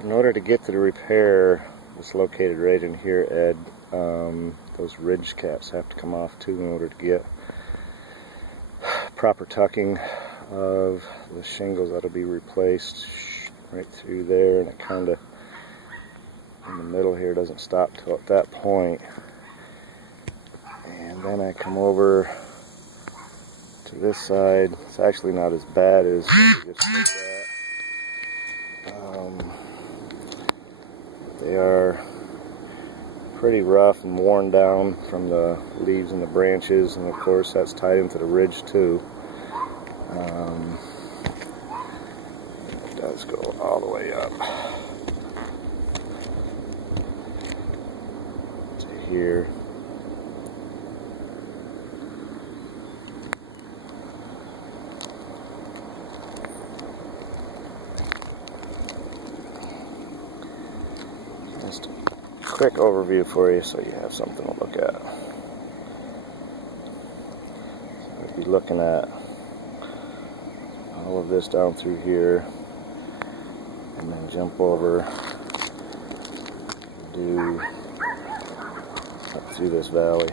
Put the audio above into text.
In order to get to the repair, it's located right in here, Ed. Those ridge caps have to come off too in order to get proper tucking of the shingles. That'll be replaced right through there, and it kind of in the middle here doesn't stop till at that point. And then I come over to this side. It's actually not as bad as what we just looked at. They are pretty rough and worn down from the leaves and the branches, and of course that's tied into the ridge too. It does go all the way up to here. Just a quick overview for you so you have something to look at. So we'll be looking at all of this down through here, and then jump over and do up through this valley.